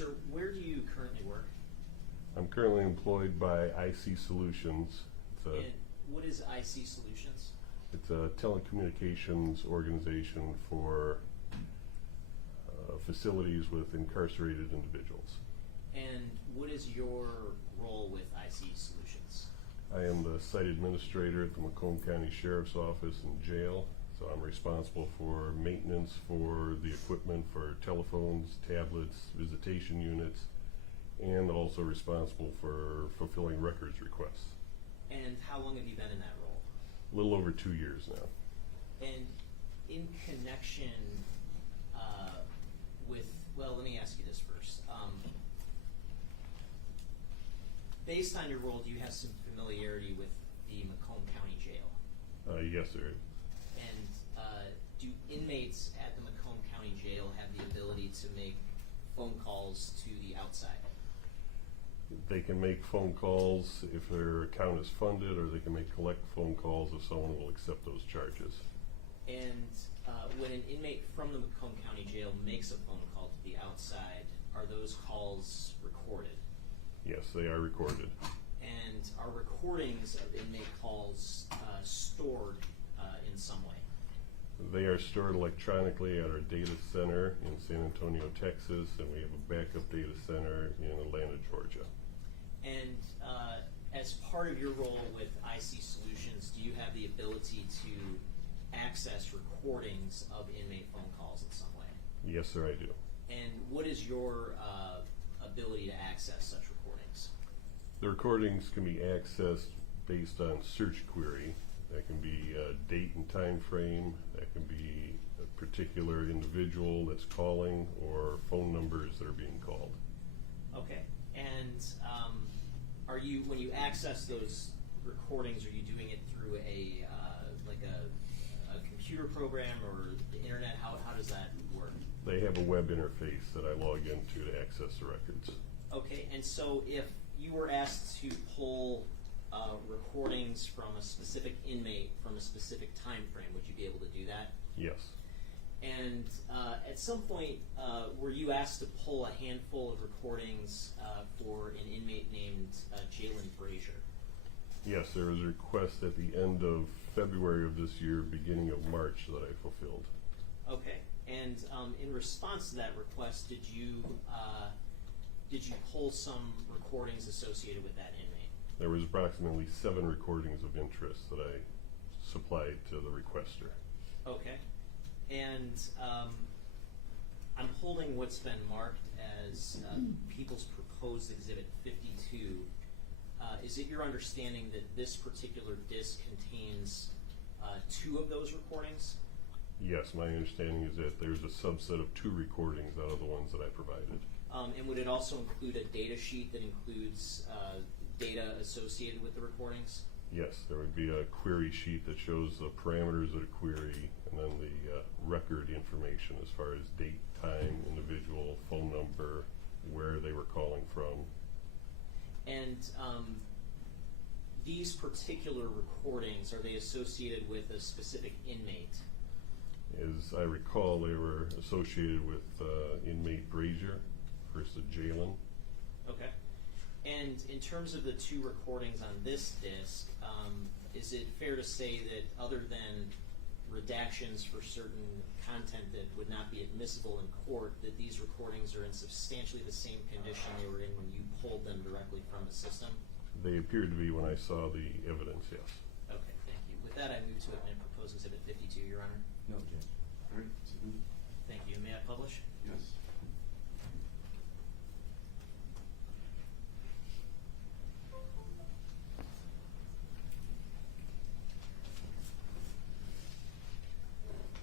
Sir, where do you currently work? I'm currently employed by IC Solutions. And what is IC Solutions? It's a telecommunications organization for facilities with incarcerated individuals. And what is your role with IC Solutions? I am the site administrator at the Macomb County Sheriff's Office and jail. So I'm responsible for maintenance for the equipment for telephones, tablets, visitation units, and also responsible for fulfilling records requests. And how long have you been in that role? A little over 2 years now. And in connection with, well, let me ask you this first. Based on your role, do you have some familiarity with the Macomb County Jail? Yes, sir. And do inmates at the Macomb County Jail have the ability to make phone calls to the outside? They can make phone calls if their account is funded, or they can make collect phone calls if someone will accept those charges. And when an inmate from the Macomb County Jail makes a phone call to the outside, are those calls recorded? Yes, they are recorded. And are recordings of inmate calls stored in some way? They are stored electronically at our data center in San Antonio, Texas, and we have a backup data center in Atlanta, Georgia. And as part of your role with IC Solutions, do you have the ability to access recordings of inmate phone calls in some way? Yes, sir, I do. And what is your ability to access such recordings? The recordings can be accessed based on search query. That can be a date and time frame. That can be a particular individual that's calling, or phone numbers that are being called. Okay. And are you, when you access those recordings, are you doing it through a like a computer program or the internet? How does that work? They have a web interface that I log into to access the records. Okay. And so if you were asked to pull recordings from a specific inmate from a specific time frame, would you be able to do that? Yes. And at some point, were you asked to pull a handful of recordings for an inmate named Jaylin Brazier? Yes, there was a request at the end of February of this year, beginning of March, that I fulfilled. Okay. And in response to that request, did you pull some recordings associated with that inmate? There was approximately 7 recordings of interest that I supplied to the requester. Okay. And I'm holding what's been marked as People's Proposed Exhibit 52. Is it your understanding that this particular disc contains 2 of those recordings? Yes, my understanding is that there's a subset of 2 recordings out of the ones that I provided. And would it also include a data sheet that includes data associated with the recordings? Yes, there would be a query sheet that shows the parameters of the query, and then the record information as far as date, time, individual, phone number, where they were calling from. And these particular recordings, are they associated with a specific inmate? As I recall, they were associated with inmate Brazier versus Jaylin. Okay. And in terms of the 2 recordings on this disc, is it fair to say that other than redactions for certain content that would not be admissible in court, that these recordings are in substantially the same condition they were in when you pulled them directly from the system? They appeared to be when I saw the evidence, yes. Okay, thank you. With that, I move to amend proposed exhibit 52, Your Honor. No objection. All right. Thank you. May I publish? Yes.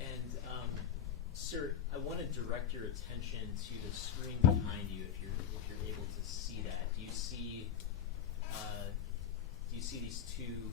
And, sir, I want to direct your attention to the screen behind you, if you're able to see that. Do you see these 2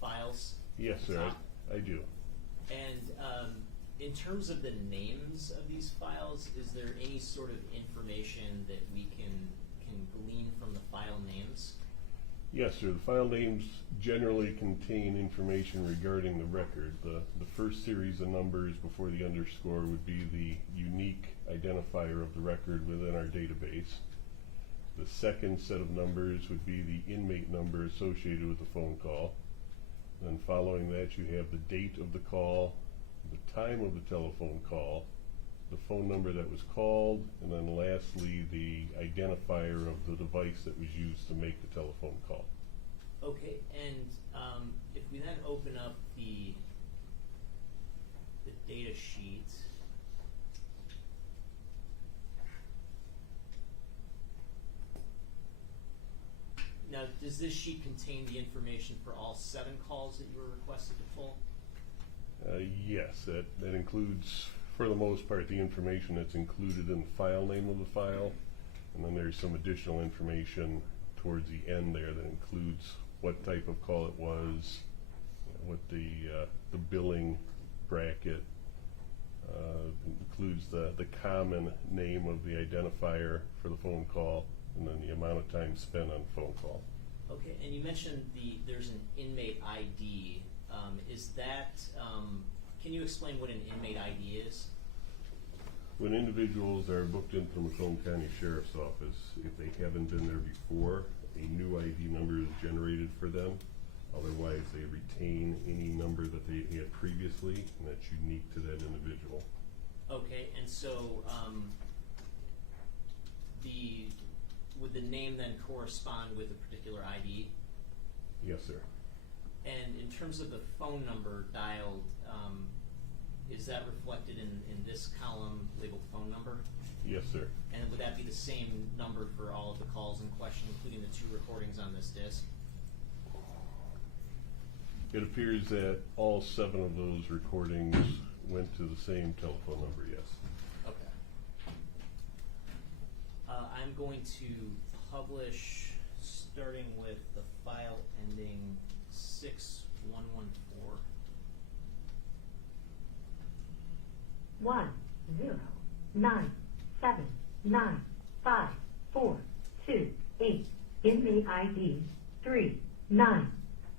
files? Yes, sir, I do. And in terms of the names of these files, is there any sort of information that we can glean from the file names? Yes, sir. The file names generally contain information regarding the record. The first series of numbers before the underscore would be the unique identifier of the record within our database. The second set of numbers would be the inmate number associated with the phone call. Then following that, you have the date of the call, the time of the telephone call, the phone number that was called, and then lastly, the identifier of the device that was used to make the telephone call. Okay, and if we then open up the data sheet, now does this sheet contain the information for all 7 calls that you were requested to pull? Yes, that includes, for the most part, the information that's included in the file name of the file, and then there's some additional information towards the end there that includes what type of call it was, what the billing bracket includes the common name of the identifier for the phone call, and then the amount of time spent on the phone call. Okay, and you mentioned there's an inmate ID. Is that, can you explain what an inmate ID is? When individuals are booked into the Macomb County Sheriff's Office, if they haven't been there before, a new ID number is generated for them. Otherwise, they retain any number that they had previously, and that's unique to that individual. Okay, and so would the name then correspond with a particular ID? Yes, sir. And in terms of the phone number dialed, is that reflected in this column labeled phone number? Yes, sir. And would that be the same number for all of the calls in question, including the 2 recordings on this disc? It appears that all 7 of those recordings went to the same telephone number, yes. Okay. I'm going to publish, starting with the file ending 6114. 1 0 9 7 9 5 4 2 8. Inmate ID 3 9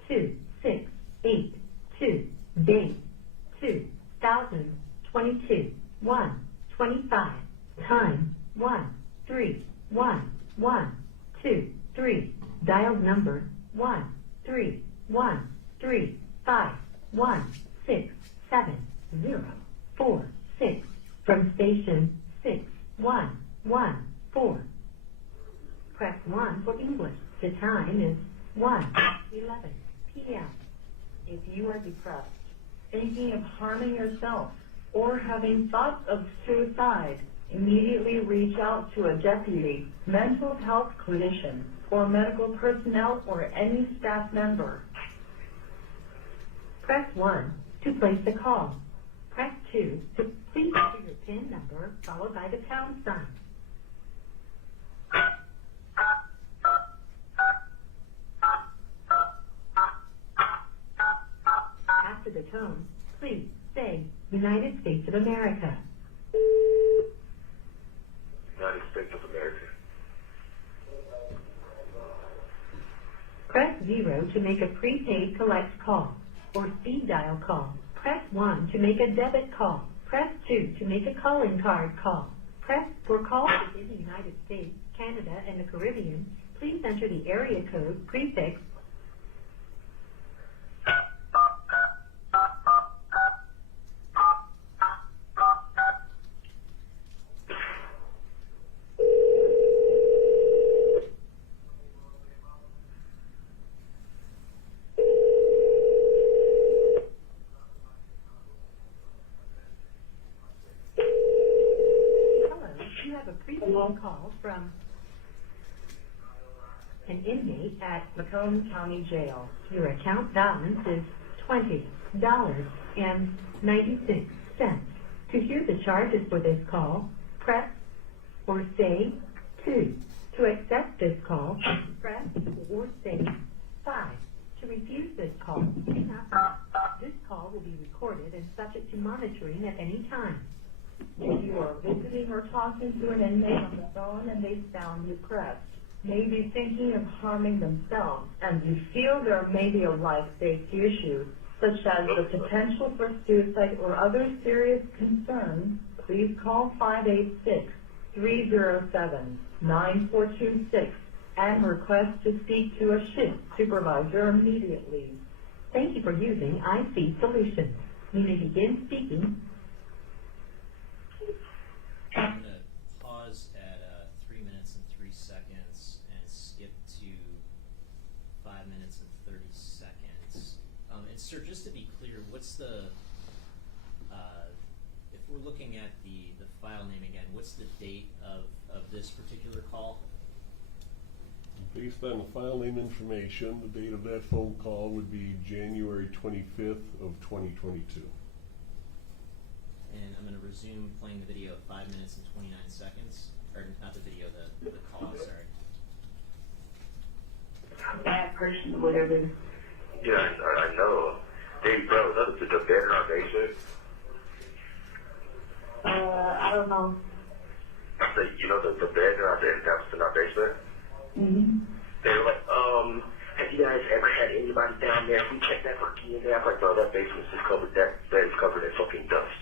2 6 8 2. Date 2022 1 25. Time 1 3 1 1 2 3. Dialed number 1 3 1 3 5 1 6 7 0 4 6. From station 6114. Press 1 for English. The time is 1:11 p.m. If you are depressed, thinking of harming yourself, or having thoughts of suicide, immediately reach out to a deputy, mental health clinician, or medical personnel, or any staff member. Press 1 to place a call. Press 2 to please enter your PIN number followed by the pound sign. After the tone, please say United States of America. United States of America. Press 0 to make a prepaid collect call or speed dial call. Press 1 to make a debit call. Press 2 to make a calling card call. Press for calls within the United States, Canada, and the Caribbean. Please enter the area code prefix. Call from an inmate at Macomb County Jail. your account balance is $20.96. To hear the charges for this call, press or say 2. To accept this call, press or say 5. To refuse this call, do not press. This call will be recorded and subject to monitoring at any time. If you are visiting or talking to an inmate on the phone and they sound depressed, may be thinking of harming themselves and you feel there may be a life safety issue, such as the potential for suicide or other serious concerns, please call 586-307-9426 and request to speak to a shift supervisor immediately. Thank you for using IC Solutions. You may begin speaking. I'm going to pause at 3 minutes and 3 seconds and skip to 5 minutes and 30 seconds. And sir, just to be clear, what's the, if we're looking at the file name again, what's the date of this particular call? Based on the file name information, the date of that phone call would be January 25th of 2022. And I'm going to resume playing the video at 5 minutes and 29 seconds. Or not the video, the call, sorry. Bad person or whatever. Yeah, I know. Hey, bro, that's the bed in our basement. I don't know. I said, you know, the bed in our basement? Mm-hmm. They were like, have you guys ever had anybody down there? We checked that for key in there. I'm like, bro, that basement's just covered, that bed is covered in fucking dust.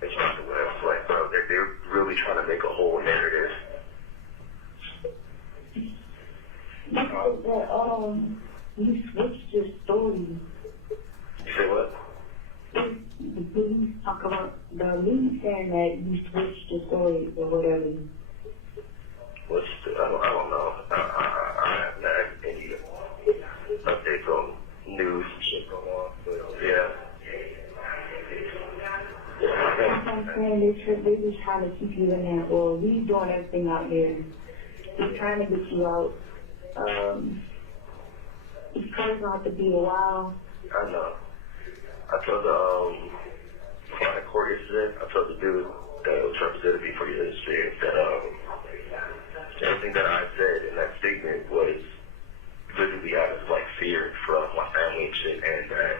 It's not the way I was like, bro, they're really trying to make a whole narrative. Because you switched your story. You say what? The police talk about the lead saying that you switched your story or whatever. I don't know. I haven't had any updates on news shit going on, but yeah. I'm saying they're just trying to keep you in there. Well, we doing everything out there. They're trying to get you out. It's probably going to have to be a while. I know. I told the client court yesterday, I told the dude that was representing me for the industry that everything that I said in that statement was literally out of like fear from my family and shit, and that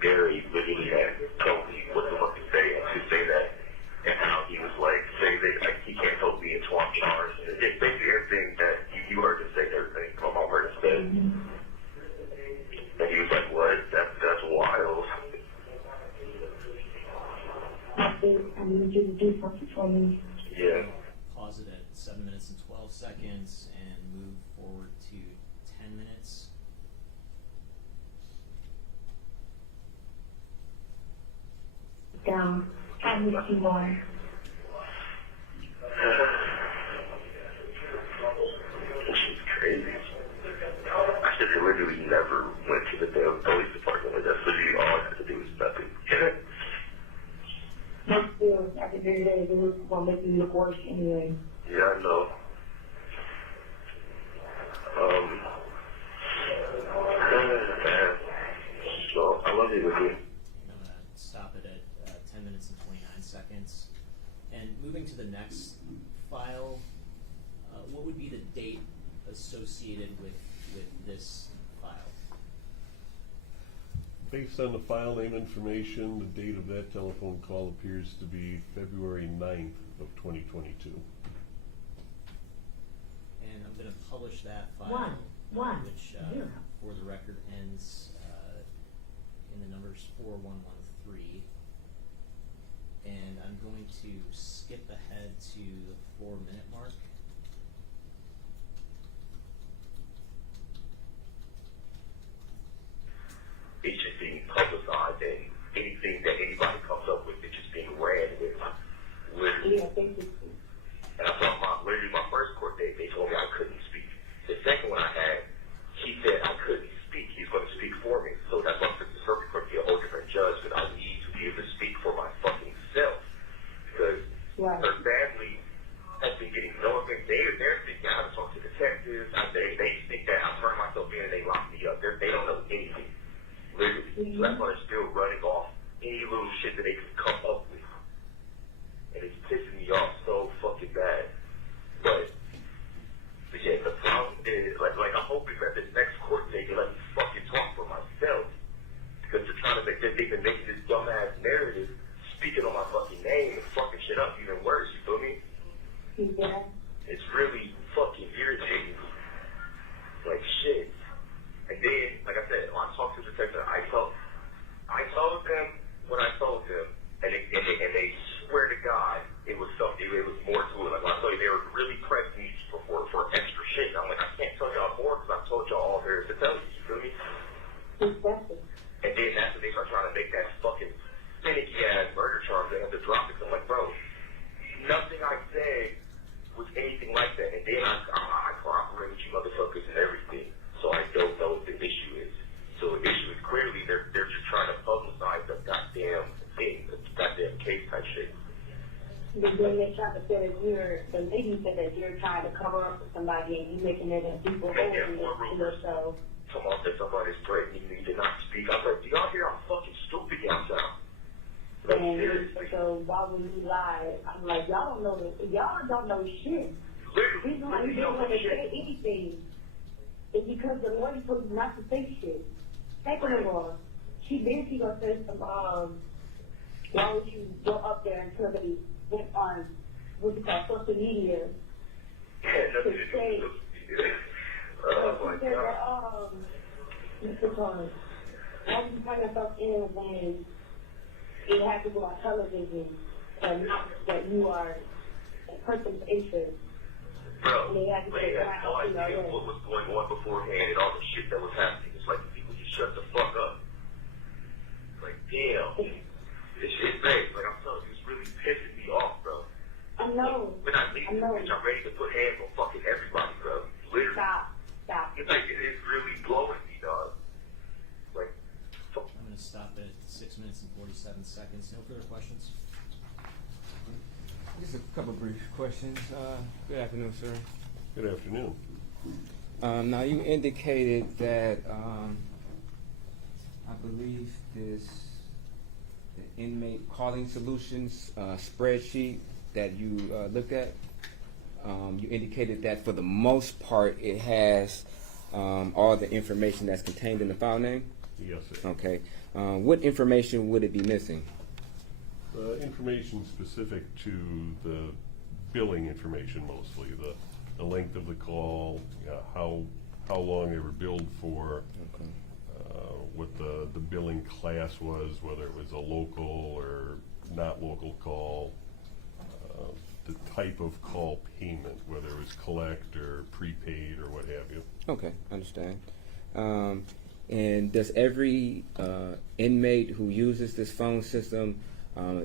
Gary literally had told me what the fuck to say and to say that, and how he was like saying that like he can't hold me until I'm charged. It's basically everything that you heard him say, everything my mom heard him say. And he was like, what? That's wild. I need you to do something for me. Yeah. Pause it at 7 minutes and 12 seconds and move forward to 10 minutes. Down. I need you more. She's crazy. I should have literally never went to the damn police department. Like, that's literally all I had to do was nothing. But still, at the very day, they were going to make you look worse anyway. Yeah, I know. So, I love you with you. I'm going to stop it at 10 minutes and 29 seconds. And moving to the next file, what would be the date associated with this file? Based on the file name information, the date of that telephone call appears to be February 9th of 2022. And I'm going to publish that file, which for the record ends in the numbers 4113. And I'm going to skip ahead to the 4-minute mark. It's just being publicized, and anything that anybody comes up with, it's just being ran with. Literally. Yeah, basically. And I thought literally my first court date, they told me I couldn't speak. The second one I had, he said I couldn't speak. He's going to speak for me. So that's why I took the circuit court to be a whole different judge, but I need to be able to speak for my fucking self. Because her family has been getting no offense. They're thinking I haven't talked to detectives. They think that I turned myself in and they locked me up. They don't know anything. Literally. So that's why they're still running off any little shit that they can come up with. And it's pissing me off so fucking bad. But yeah, the problem is, like I'm hoping that this next court date, they let me fucking talk for myself. Because they're trying to make, they've been making this dumbass narrative, speaking on my fucking name and fucking shit up even worse, you feel me? Yeah. It's really fucking irritating. case type shit. But then they try to say that the lady said that you're trying to cover up for somebody and you making it a deeper hole in yourself. Come on, that somebody's threatening me to not speak. I'm like, do y'all hear how fucking stupid y'all sound? Like, And seriously. so why would you lie? I'm like, y'all don't know shit. The reason why you don't want to say anything is because the lawyer told you not to say shit. Second of all, she gonna say some, why would you go up there and tell me went on what you call social media to say, oh my said God. that, Mr. Torres, why would you turn yourself in when it has to go on television and not that you are a person of interest? Bro, They had to they say, had no idea what was going on beforehand and all the shit that was happening. It's like people just shut the fuck up. Like, damn. This shit's bad. Like, I'm telling you, it's really pissing me off, bro. I know. When I leave this bitch, I'm ready to put hands on fucking everybody, bro. Literally. Stop. It's like, it's really blowing me, dog. Like, I'm going to stop at 6 minutes and 47 seconds. No further questions? Just a couple brief questions. Good afternoon, sir. Good afternoon. Now, you indicated that I believe the inmate calling solutions spreadsheet that you looked at, you indicated that for the most part it has all the information that's contained in the file name? Yes, sir. Okay. What information would it be missing? Information specific to the billing information mostly, the length of the call, how long they were billed for, Okay. what the billing class was, whether it was a local or not local call, the type of call payment, whether it was collect or prepaid or what have you. Okay, understand. And does every inmate who uses this phone system,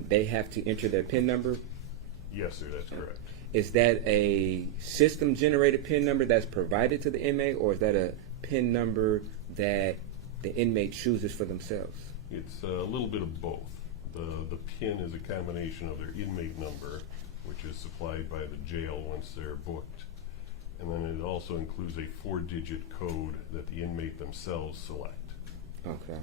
they have to enter their PIN number? Yes, sir, that's correct. Is that a system-generated PIN number that's provided to the inmate, or is that a PIN number that the inmate chooses for themselves? It's a little bit of both. The PIN is a combination of their inmate number, which is supplied by the jail once they're booked, and then it also includes a 4-digit code that the inmate themselves select. Okay.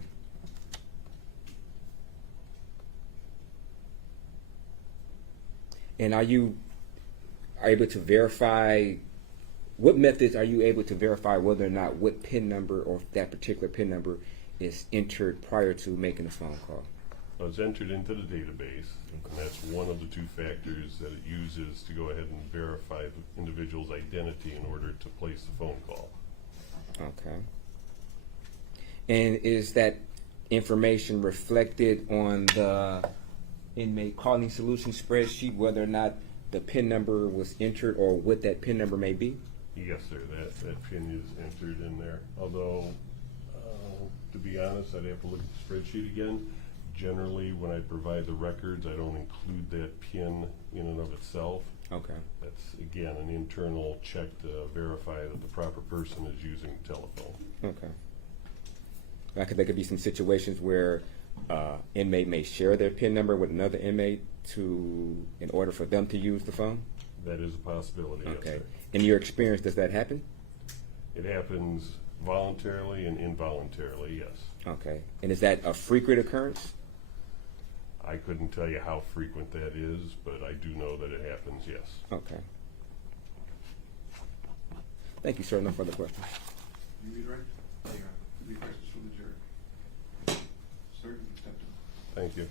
And are you able to verify, what methods are you able to verify whether or not what PIN number or that particular PIN number is entered prior to making a phone call? It's entered into the database, and that's one of the 2 factors that it uses to go ahead and verify the individual's identity in order to place the phone call. Okay. And is that information reflected on the inmate calling solution spreadsheet, whether or not the PIN number was entered or what that PIN number may be? Yes, sir, that PIN is entered in there. Although, to be honest, I'd have to look at the spreadsheet again. Generally, when I provide the records, I don't include that PIN in and of itself. Okay. That's, again, an internal check to verify that the proper person is using the telephone. Okay. There could be some situations where inmate may share their PIN number with another inmate in order for them to use the phone? That is a possibility, yes, Okay. sir. In your experience, does that happen? It happens voluntarily and involuntarily, yes. Okay. And is that a frequent occurrence? I couldn't tell you how frequent that is, but I do know that it happens, yes. Okay. Thank you, sir. No further questions. You read right? There you are. Any questions from the jury? Certain, acceptable. Thank you.